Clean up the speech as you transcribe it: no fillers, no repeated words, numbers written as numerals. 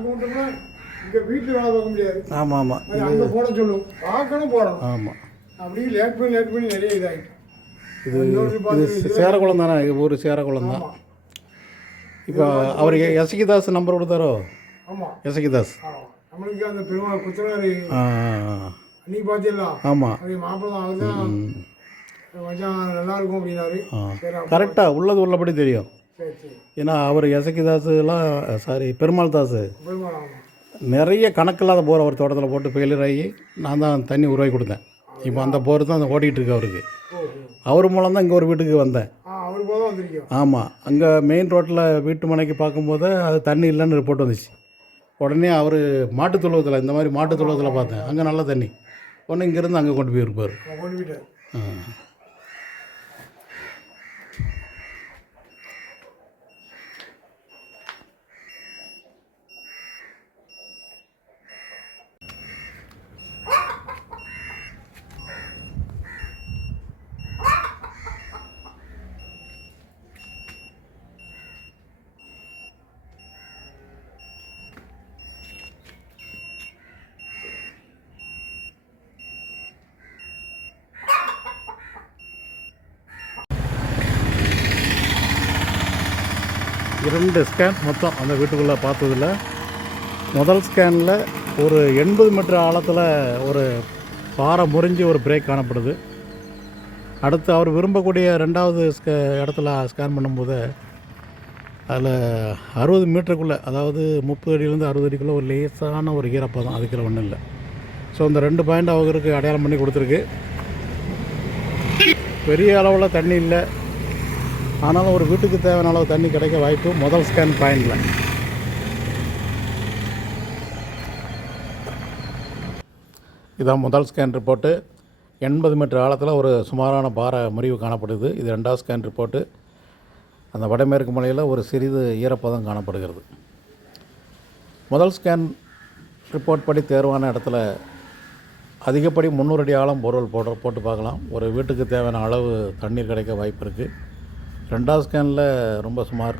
அங்கே விட்டோம்னா இங்கே வீட்டில் வேலை பார்க்க முடியாது. ஆமாம் ஆமாம், அங்கே போட சொல்லும், பார்க்கணும் போடணும். ஆமாம். அப்படியே லேட் பண்ணி நிறைய இதாகிட்டு. இது சேரகுளம் தானே, இது ஊர் சேரகுளம் தான். இப்போ அவர் எசகிதாஸ் நம்பர் கொடுத்தாரோ? ஆமாம், எசகிதாஸ். நம்மளுக்கு அந்த பெருமாள் குத்தனாரி அன்னைக்கு பார்த்தீங்களா? ஆமாம், மாப்பிள்ளை தான். அவர் தான் கொஞ்சம் நல்லா இருக்கும் அப்படின்னாரு. கரெக்டாக உள்ளது உள்ளபடி தெரியும். சரி சரி. ஏன்னா அவர் எசகிதாஸுலாம் பெருமாள் தாஸ் பெருமாள். ஆமாம், நிறைய கணக்கில்லாத போர் அவர் தோட்டத்தில் போட்டு ஃபெயிலியர் ஆகி நான் தான் தண்ணி உருவாக்கி கொடுத்தேன். இப்போ அந்த போர் தான் ஓடிக்கிட்டு இருக்கு அவருக்கு. அவர் மூலம் தான் இங்கே ஒரு வீட்டுக்கு வந்தேன். அவர் போல வந்திருக்கோம். ஆமாம், அங்கே மெயின் ரோட்டில் வீட்டு மனைக்கு பார்க்கும்போது அது தண்ணி இல்லைன்னு ரிப்போர்ட் வந்துச்சு. உடனே அவர் மாட்டுத் தொழுவத்தில், இந்த மாதிரி மாட்டுத் தொழுவத்தில் பார்த்தேன், அங்கே நல்ல தண்ணி. ஒன்று இங்கேருந்து அங்கே கொண்டு போயிருப்பார். கொண்டு போயிட்டார். இரண்டு ஸ்கேன் மொத்தம் அந்த வீட்டுக்குள்ளே பார்த்ததில், முதல் ஸ்கேனில் ஒரு 80 மீட்டர் ஆழத்தில் ஒரு பாறை முறிஞ்சி ஒரு பிரேக் காணப்படுது. அடுத்து அவர் விரும்பக்கூடிய ரெண்டாவது இடத்துல ஸ்கேன் பண்ணும்போது அதில் 60 மீட்டருக்குள்ளே, அதாவது 30 அடியிலேருந்து 60 அடிக்குள்ளே ஒரு லேசான ஒரு ஈரப்பதம், அதுக்குள்ள ஒன்றும் இல்லை. ஸோ இந்த 2 பாயிண்ட் அவருக்கு அடையாளம் பண்ணி கொடுத்துருக்கு. பெரிய அளவில் தண்ணி இல்லை, ஆனாலும் ஒரு வீட்டுக்கு தேவையான அளவு தண்ணி கிடைக்க வாய்ப்பு முதல் ஸ்கேன் பாயிண்டில். இதான் முதல் ஸ்கேன் ரிப்போர்ட்டு. 80 மீட்டர் ஆழத்தில் ஒரு சுமாரான பாறை முறிவு காணப்படுது. இது ரெண்டாவது ஸ்கேன் ரிப்போர்ட்டு. அந்த வடமேற்கு மலையில் ஒரு சிறிது ஈரப்பதம் காணப்படுகிறது. முதல் ஸ்கேன் ரிப்போர்ட் படி தேர்வான இடத்துல அதிகப்படி 300 அடி ஆழம் போர்வெல் போட்டு பார்க்கலாம். ஒரு வீட்டுக்கு தேவையான அளவு தண்ணீர் கிடைக்க வாய்ப்பு இருக்குது. ரெண்டாவது ஸ்கேனில் ரொம்ப சுமார்